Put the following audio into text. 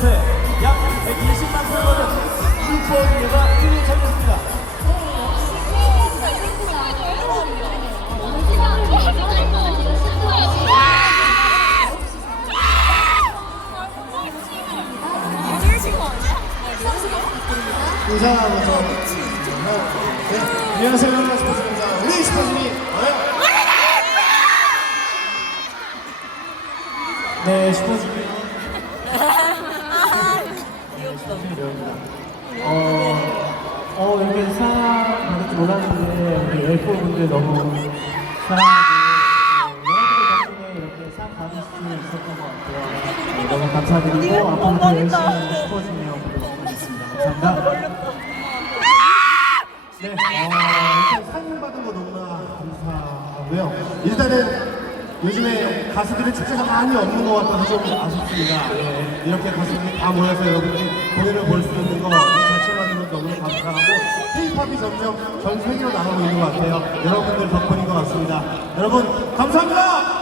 콘서트에 약 120만 표를 슈퍼주니어가 1위를 차지했습니다. 저 네, 안녕하세요 스포츠입니다 우리 뭐예요? 네 슈퍼주니어 네 슈퍼주니어입니다 어, 어 이렇게 상 받을 줄 몰랐는데 우리 엘포 분들 너무 사랑하고 네, 여러분들 덕분에 이렇게 상 받을 수 있었던 것 같아요 네, 너무 감사드리고 앞으로도 열심히 슈퍼주니어 보도록 하겠습니다 감사합니다 네, 어, 일단 상 받은 거 너무나 감사하고요. 일단은 요즘에 가수들의 축제가 많이 없는 것 같아서 좀 아쉽습니다. 예, 이렇게 가수들이 다 모여서 여러분들이 공연을 볼 수 있는 거 K-팝이 점점 전 세계로 나가고 있는 것 같아요. 여러분들 덕분인 것 같습니다. 여러분 감사합니다.